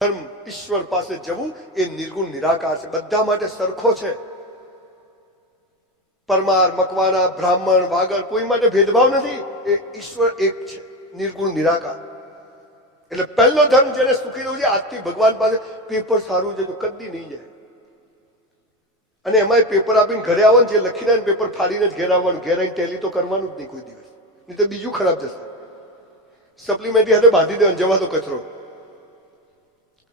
ધર્મ ઈશ્વર પાસે જવું એ નિર્ગુણ નિરાકાર છે, બધા માટે સરખો છે. પરમાર, મકવાણા, બ્રાહ્મણ, વાગડ કોઈ માટે ભેદભાવ નથી. એ ઈશ્વર એક છે, નિર્ગુણ નિરાકાર. એટલે પહેલો ધર્મ જેને સુખી થવું છે, આજથી ભગવાન પાસે પેપર સારું છે તો કદી નહીં જાય. અને એમાં પેપર આપીને ઘરે આવો ને, જે લખીને પેપર ફાડીને જ ઘેર આવવાનું, ઘેર આવીને ટેલી તો કરવાનું જ નહીં કોઈ દિવસ, નહીં તો બીજું ખરાબ જશે. સપ્લિમેન્ટરી હાથે બાંધી દેવાનું, જવા તો કચરો.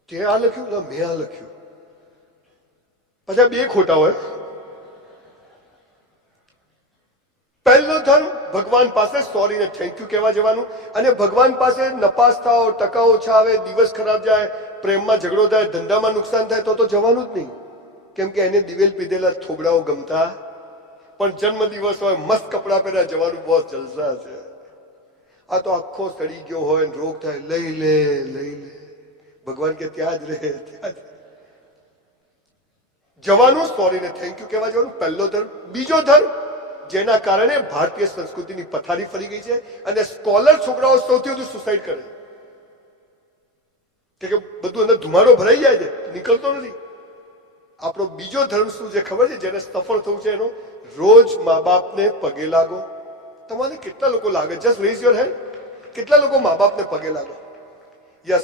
તે આ લખ્યું ને મેં આ લખ્યું, પછી બે ખોટા હોય. પહેલો ધર્મ ભગવાન પાસે સોરી ને થેન્ક યુ કહેવા જવાનું. અને ભગવાન પાસે નપાસ થાઓ, ટકા ઓછા આવે, દિવસ ખરાબ જાય, પ્રેમમાં ઝઘડો થાય, ધંધામાં નુકસાન થાય તો જવાનું જ નહીં. કેમ કે એને દિવેલ પીધેલા થોબડાઓ ગમતા, પણ જન્મ દિવસ હોય, મસ્ત કપડા પહેર્યા જવાનું, બહુ જલસા છે. આ તો આખો સડી ગયો હોય ને રોગ થાય, લઈ લે. ભગવાન કે ત્યાં જ રહે, ત્યાં જ જવાનું, સોરી ને થેન્ક યુ કહેવા જવાનું. પહેલો ધર્મ. બીજો ધર્મ જેના કારણે ભારતીય સંસ્કૃતિની પથારી ફરી ગઈ છે અને સ્કોલર છોકરાઓ સૌથી વધુ સુસાઇડ કરે કે બધું અંદર ધુમાડો ભરાઈ જાય છે, નીકળતો નથી. આપણો બીજો ધર્મ શું છે ખબર છે? જેને સફળ થવું છે એનો, રોજ મા બાપને પગે લાગો. તમારે કેટલા લોકો લાગે? Just rays your hand. કેટલા લોકો મા બાપને પગે લાગો? યસ,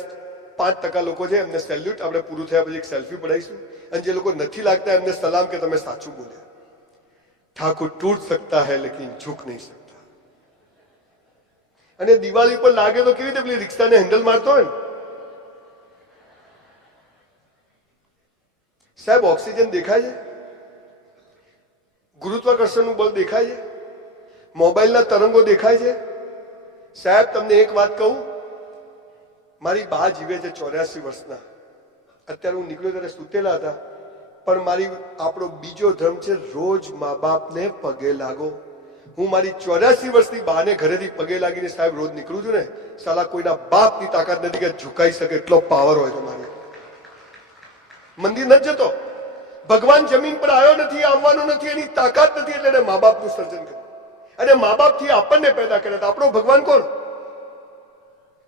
5% લોકો છે, એમને સેલ્યુટ. આપણે પૂરું થયા પછી એક સેલ્ફી પડાવીશું. અને જે લોકો નથી લાગતા એમને સલામ કે તમે સાચું બોલ્યા. ઠાकुर टूट सकता है लेकिन झुक नहीं सकता. અને દિવાળી પર લાગે તો કેવી રીતે પેલી રિક્ષાને હેન્ડલ મારતો હોય ને સાહેબ, ઓક્સિજન દેખાય છે, ગુરુત્વાકર્ષણનું બળ દેખાય છે, મોબાઈલના તરંગો દેખાય છે. સાહેબ તમને એક વાત કહું, મારી બા જીવે છે 84 વર્ષના. અત્યારે હું નીકળ્યો ત્યારે સુતેલા હતા. પણ આપણો બીજો ધર્મ છે, રોજ મા બાપને પગે લાગો. હું મારી 84 વર્ષની બાને ઘરેથી પગે લાગીને સાહેબ રોજ નીકળું છું ને, સાલા કોઈના બાપની તાકાત નથી કે ઝુકાઈ શકે, એટલો પાવર હોય છે મારી. મંદિર નથી જતો, ભગવાન જમીન પર આવ્યો નથી, આવવાનો નથી, એની તાકાત નથી, એટલે એને મા બાપનું સર્જન કર્યું. અને મા બાપથી આપણને પેદા કર્યા. આપણો ભગવાન કોણ?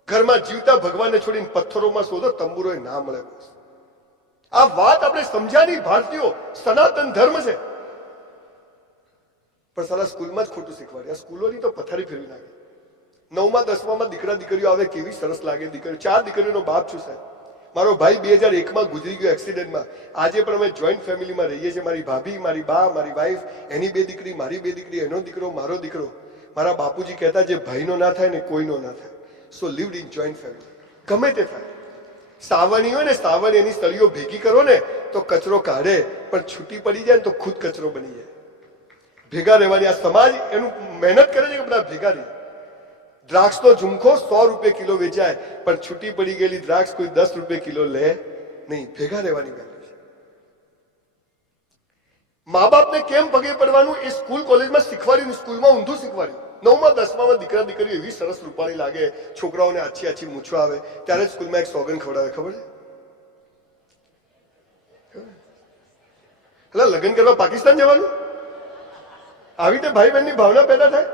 ઘરમાં જીવતા ભગવાનને છોડીને પથ્થરોમાં શોધો, તંબુરો ના મળે. આ વાત આપણે સમજ્યા નહીં. ભારતીયો સનાતન ધર્મ છે, પણ સાલા સ્કૂલમાં જ ખોટું શીખવાડે. આ સ્કૂલોની તો પથારી ફેરવી નાખે. 9મા 10મામાં દીકરા દીકરીઓ આવે, કેવી સરસ લાગે. દીકરીઓ, 4 દીકરીઓનો બાપ છું સાહેબ. મારો ભાઈ 2001માં ગુજરી ગયો એક્સિડન્ટમાં. આજે પણ અમે જોઈન્ટ ફેમિલીમાં રહીએ છીએ. મારી ભાભી, મારી બા, મારી વાઈફ, એની 2 દીકરી, મારી 2 દીકરી, એનો દીકરો, મારો દીકરો. મારા બાપુજી કહેતા, જે ભાઈનો ના થાય ને કોઈનો ના થાય. સો લિવ્ડ ઇન જોઈન્ટ ફેમિલી. ગમે તે થાય, સાવણી હોય ને, સાવણી એની સળીઓ ભેગી કરો ને તો કચરો કાઢે, પણ છૂટી પડી જાય ને તો ખુદ કચરો બની જાય. ભેગા રહેવાની આ સમાજ એનું મહેનત કરે છે કે બધા ભેગા રહે. દ્રાક્ષનો ઝુમખો 100 રૂપિયા કિલો વેચાય, પણ છૂટી પડી ગયેલી દ્રાક્ષ કોઈ 10 રૂપિયા કિલો લે નહીં. ભેગા રહેવાની વેલ્યુ છે. મા બાપને કેમ પગે પડવાનું એ સ્કૂલ કોલેજમાં શીખવાડ્યું, સ્કૂલમાં ઊંધું શીખવાડ્યું. 9મા 10મામાં દીકરા દીકરીઓ એવી સરસ રૂપાળી લાગે, છોકરાઓને આછી આછી મૂછો આવે, ત્યારે સ્કૂલમાં એક સોગન ખવડાવે. ખબર છે? એટલે લગ્ન કરવા પાકિસ્તાન જવાનું? આવી રીતે ભાઈ બહેનની ભાવના પેદા થાય.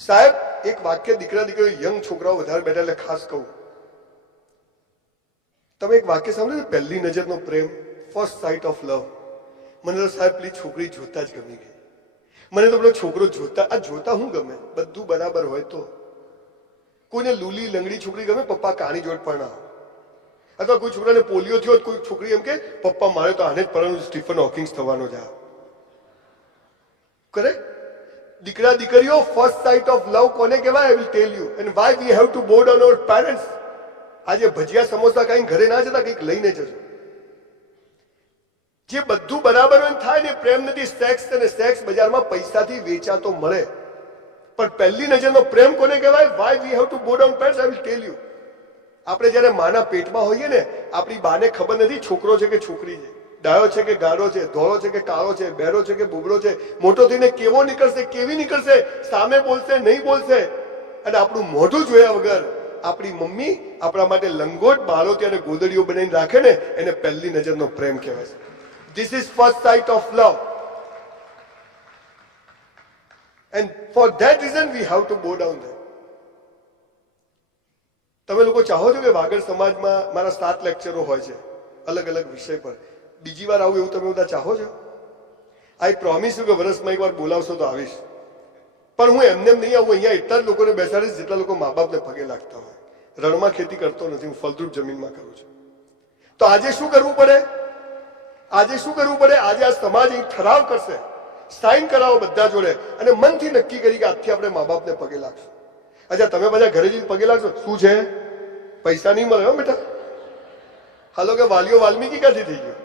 સાહેબ એક વાક્ય દીકરા દીકરીઓ, યંગ છોકરાઓ વધારે બેઠા એટલે ખાસ કહું. તમે એક વાક્ય સાંભળ્યું, પહેલી નજરનો પ્રેમ, ફર્સ્ટ સાઇટ ઓફ લવ. મને તો સાહેબ પેલી છોકરી જોતા જ ગમી ગઈ. મને તો પેલો છોકરો જોતા હું ગમે. બધું બરાબર હોય તો. કોઈને લૂલી લંગડી છોકરી ગમે, પપ્પા કાણી જોડ પરણાવો. અથવા કોઈ છોકરાને પોલિયો થયો, કોઈ છોકરી એમ કે પપ્પા મારે તો આને જ પરણવું, સ્ટીફન હોકિંગ્સ થવાનો છે. કરેક્ટ? દીકરા દીકરીઓ, ફર્સ્ટ સાઇટ ઓફ લવ કોને કહેવાય? I will tell you. And why we have to board on our parents. આજે ભજીયા સમોસા ખાઈને ઘરે ના જતા, કંઈક લઈને જજો. જે બધું બરાબર થાય ને પ્રેમ નથી. સેક્સ અને સેક્સ બજારમાં પૈસાથી વેચાતો મળે. પણ પહેલી નજરનો પ્રેમ કોને કહેવાય? Y we have to go down parents. I will tell you. આપણે જયારે માના પેટમાં હોઈએ ને, આપણી બાને ખબર નથી છોકરો છે કે છોકરી છે, ડાયો છે કે ગાળો છે, ધોળો છે કે કાળો છે, બહેરો છે કે બોબડો છે, મોટો થઈને કેવો નીકળશે, કેવી નીકળશે, સામે બોલશે નહીં બોલશે. અને આપણું મોઢું જોયા વગર આપણી મમ્મી આપણા માટે લંગોટ, બાળોતી અને ગોદડીઓ બનાવીને રાખે ને, એને પહેલી નજરનો પ્રેમ કહેવાય છે. This is first sight of love. And for that reason we have to bow down there. તમે લોકો ચાહો છો કે વાગડ સમાજમાં મારા 7 લેક્ચરો હોય છે અલગ અલગ વિષય પર, બીજી વાર આવું એવું તમે બધા ચાહો છો? આઈ પ્રોમિસ યુ કે વર્ષમાં એકવાર બોલાવશો તો આવીશ, પણ હું એમને નહીં આવું. અહીંયા એટલા જ લોકોને બેસાડીશ જેટલા લોકો મા બાપને પગે લાગતા હોય. રણમાં ખેતી કરતો નથી, હું ફળદ્રુપ જમીનમાં કરું છું. તો આજે શું કરવું પડે? આજે શું કરવું પડે? આજે આ સમાજ અહીં ઠરાવ કરશે, સાઈન કરાવો બધા જોડે અને મનથી નક્કી કરી કે આજથી આપણે મા બાપને પગે લાગશું. અચ્છા, તમે બધા ઘરે જઈને પગે લાગશો, શું છે? પૈસા નહીં મળે હો બેટા. હાલો કે વાલીઓ વાલ્મીકી ક્યાંથી થઈ ગયો?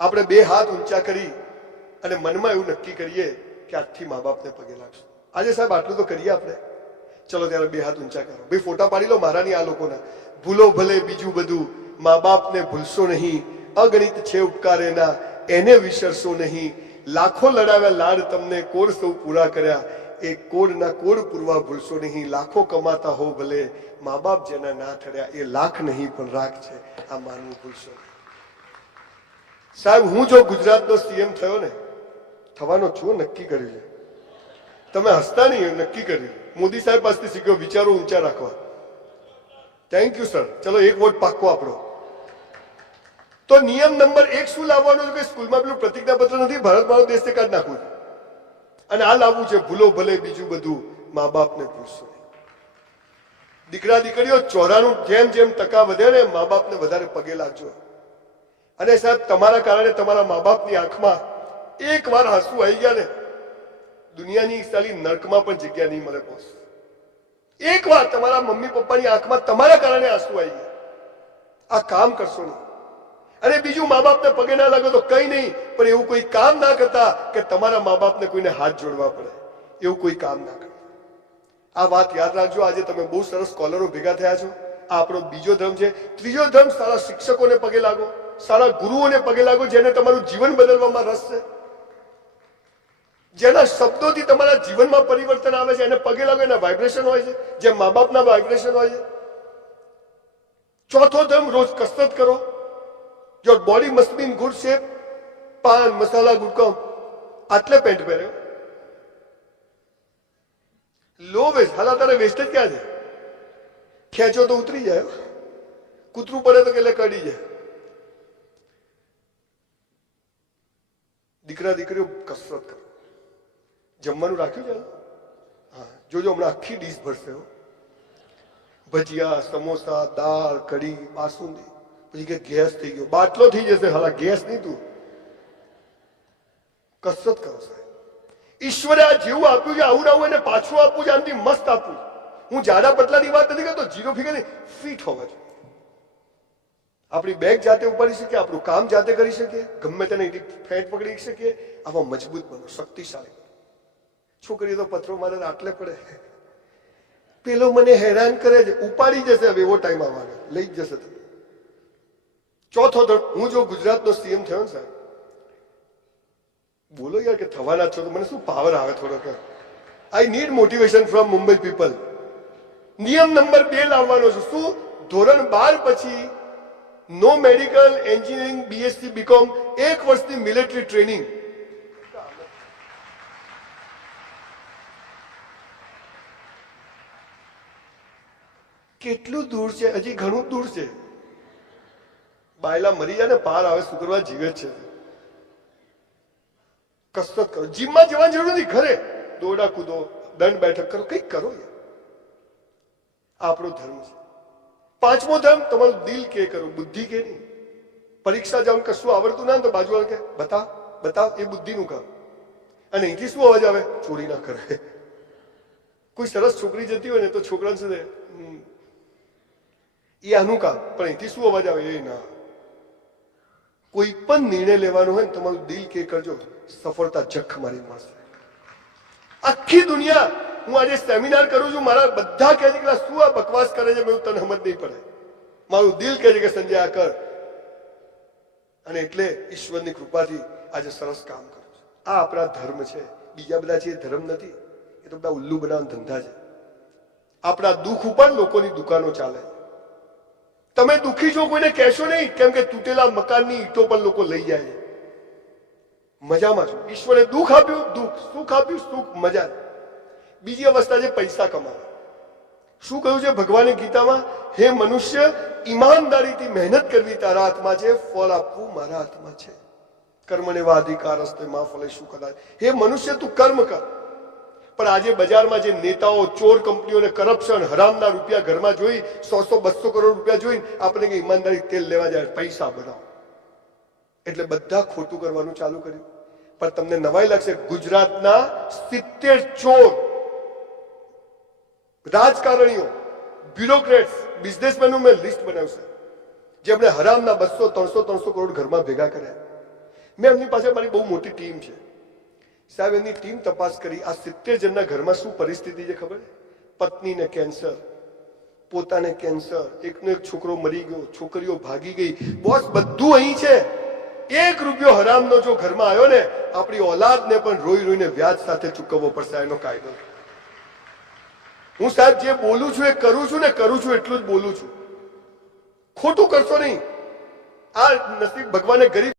આપણે 2 હાથ ઊંચા કરી અને મનમાં એવું નક્કી કરીએ કે આજથી મા બાપને પગે લાગશું. આજે સાહેબ આટલું તો કરીએ આપણે. ચલો ત્યારે 2 હાથ ઊંચા કરો. ભાઈ ફોટા પાડી લો મારાની આ લોકોના. ભૂલો ભલે બીજું બધું, મા બાપને ભૂલશો નહીં. અગણિત છે ઉપકાર એના, એને વિસરશો નહીં. લાખો લડાવ્યા લાડ તમને, કોડ સૌ પૂરા કર્યા. એ કોડના કોડ પૂરવા ભૂલશો નહીં. લાખો કમાતા હો ભલે, મા બાપ જેના ના ઠર્યા એ લાખ નહીં પણ રાખ છે, આ માનવું ભૂલશો નહીં. સાહેબ, હું જો ગુજરાતનો સીએમ થયો ને, થવાનો છું, નક્કી કર્યું છે. તમે હસતા નહીં, નક્કી કર્યું. મોદી સાહેબ પાસેથી શીખ્યો વિચારો ઊંચા રાખવા. Thank you sir. ચલો એક વોટ પાક્કો આપણો. તો નિયમ નંબર 1 શું લાવવાનો છે કે સ્કૂલમાં પેલું પ્રતિજ્ઞાપત્ર નથી, ભારત મારો દેશ કાઢી નાખવું છે. અને આ લાવવું છે, ભૂલો ભલે બીજું બધું, મા બાપને ભૂલશો નહીં. દીકરા દીકરીઓ 94 જેમ જેમ ટકા વધે ને, મા બાપને વધારે પગે લાગજો. અને સાહેબ, તમારા કારણે તમારા મા બાપની આંખમાં એક વાર આંસુ આવી ગયા ને, દુનિયાની સાલી નર્કમાં પણ જગ્યા નહીં મળે બોસ. એક વાર તમારા મમ્મી પપ્પાની આંખમાં તમારા કારણે આંસુ આવી ગયા, આ કામ કરશો નહીં. અને બીજું, મા બાપને પગે ના લાગો તો કઈ નહીં, પણ એવું કોઈ કામ ના કરતા કે તમારા મા બાપને કોઈને હાથ જોડવા પડે, એવું કોઈ કામ ના કરતા. આ વાત યાદ રાખજો. આજે તમે બહુ સરસ સ્કોલરો ભેગા થયા છો. આ આપણો બીજો ધર્મ છે. ત્રીજો ધર્મ, સારા શિક્ષકોને પગે લાગો, સારા ગુરુઓને પગે લાગો, જેને તમારું જીવન બદલવામાં રસ છે, જેના શબ્દોથી તમારા જીવનમાં પરિવર્તન આવે છે, એને પગે લાગો. એના વાઇબ્રેશન હોય છે જેમ મા બાપના વાઇબ્રેશન હોય છે. ચોથો ધર્મ, રોજ કસરત કરો. Your body must be in good shape. પાન મસાલા ગુટકા આટલે પેન્ટ પહેર્યો. Low waist. હાલ તારે વેસ્ટ જ ક્યાં છે? ખેંચો તો ઉતરી જાય, કૂતરું પડે તો એટલે કડી જાય. દીકરા દીકરીઓ કસરત કરો. જમવાનું રાખ્યું છે? હા, જોજો હમણાં આખી ડીશ ભરશે. ભજીયા, સમોસા, દાળ, કઢી, બાસુંદી. પછી કે ગેસ થઈ ગયો, બાટલો થઈ જશે. હાલા ગેસ નહીં, તું કસરત કરો સાહેબ. ઈશ્વરે આ જેવું આપ્યું છે આવું ના હોય એને પાછું આપવું છે, આનાથી મસ્ત આપવું. હું જાડા પતલાની વાત નથી કરતો, 0 ફિગર ફિટ હોવા જોઈએ. આપણી બેગ જાતે ઉપાડી શકીએ, આપણું કામ જાતે કરી શકીએ, ગમે તેને ફેટ પકડી શકીએ. આમાં મજબૂત બનો, શક્તિશાળી બનો. છોકરીઓ તો પથરો મારે આટલે પડે, પેલો મને હેરાન કરે છે, ઉપાડી જશે. હવે એવો ટાઈમ આવવાનો, લઈ જ જશે તમે. ચોથો ધર્મ, હું જો ગુજરાતનો સીએમ થયો ને સાહેબ, બોલો યાર કે થવાના છો તો મને શું પાવર આવે થોડોક. I need motivation from Mumbai people. નિયમ નંબર 2 લાવવાનો છે. શું? ધોરણ 12 પછી નો મેડિકલ, એન્જિનિયરિંગ, બીએસસી, બીકોમ, 1 વર્ષની મિલિટરી ટ્રેનિંગ. કેટલું દૂર છે? હજી ઘણું દૂર છે. બાયલા મરી જાય ને પાર આવે, શુક્રવાર જીવે છે. કસરત કરો. જીમમાં જવાની જરૂર નથી, ઘરે દોડા કૂદો, દંડ બેઠક કરો, કંઈક કરો યાર. આપણો ધર્મ છે. 5મો ધર્મ, તમારું દિલ કે કરો, બુદ્ધિ કે નહીં. પરીક્ષા જાવ કશું આવડતું ના તો બાજુવાળા કે બતાવ બતાવ, એ બુદ્ધિનું કામ. અને અહીંથી શું અવાજ આવે? ચોરી ના કરે. કોઈ સરસ છોકરી જતી હોય ને તો છોકરા શું એ આનું કામ, પણ અહીંથી શું અવાજ આવે? એ ના. કોઈ પણ નિર્ણય લેવાનો હોય ને તમારું દિલ કે કરજો, સફળતા જખ મારી મળશે. આખી દુનિયા, હું આજે સેમિનાર કરું છું, મારા બધા કહે છે કે શું આ બકવાસ કરે છે, મેં તને સમજ નહીં પડે. મારું દિલ કહે છે કે સંજય આ કર. અને એટલે ઈશ્વરની કૃપાથી આજે સરસ કામ કરું છું. આ આપણા ધર્મ છે. બીજા બધા છે એ ધર્મ નથી, એ તો બધા ઉલ્લુ બનાવવાના ધંધા છે. આપણા દુઃખ ઉપર લોકોની દુકાનો ચાલે. તમે દુઃખી છો કોઈને કહેશો નહીં, કેમ કે તૂટેલા મકાનની ઈંટો પણ લોકો લઈ જાય છે. મજામાં છો. ઈશ્વરે દુઃખ આપ્યું, દુઃખ. સુખ આપ્યું, સુખ. મજા. બીજી અવસ્થા છે પૈસા કમાવા. શું કહ્યું છે ભગવાને ગીતામાં? હે મનુષ્ય, ઈમાનદારીથી મહેનત કરવી તારા હાથમાં છે, ફળ આપવું મારા હાથમાં છે. કર્મણેવા અધિકારસ્તે મા ફલેષુ કદાચ. હે મનુષ્ય, તું કર્મ કર. પણ આજે બજારમાં જે નેતાઓ ચોર કંપનીઓને કરપ્શન હરામના રૂપિયા ઘરમાં જોઈ 100-200 કરોડ રૂપિયા જોઈને આપણે કે ઈમાનદારી તેલ લેવા જાય, પૈસા બનાવો, એટલે બધા ખોટું કરવાનું ચાલુ કર્યું. પણ તમને નવાઈ લાગશે, ગુજરાતના 70 ચોર રાજકારણીઓ, બ્યુરોક્રેટ્સ, બિઝનેસમેનનું મેં લિસ્ટ બનાવશે, જેમણે હરામના 200-300 કરોડ ઘરમાં ભેગા કર્યા. મેં એમની પાસે મારી બહુ મોટી ટીમ છે સાહેબ. એમની ટીમ તપાસ કરી, આ 70 જણના ઘરમાં શું પરિસ્થિતિ છે ખબર? પત્નીને કેન્સર, પોતાને કેન્સર, એકનો એક છોકરો મરી ગયો, છોકરીઓ ભાગી ગઈ. બોસ, બધું અહીં છે. 1 રૂપિયો હરામનો જો ઘરમાં આવ્યો ને, આપણી ઓલાદને પણ રોઈ રોઈને વ્યાજ સાથે ચૂકવવો પડશે, એનો કાયદો. હું સાહેબ જે બોલું છું એ કરું છું ને, કરું છું એટલું જ બોલું છું. ખોટું કરશો નહીં. આ નસીબ ભગવાને ગરીબ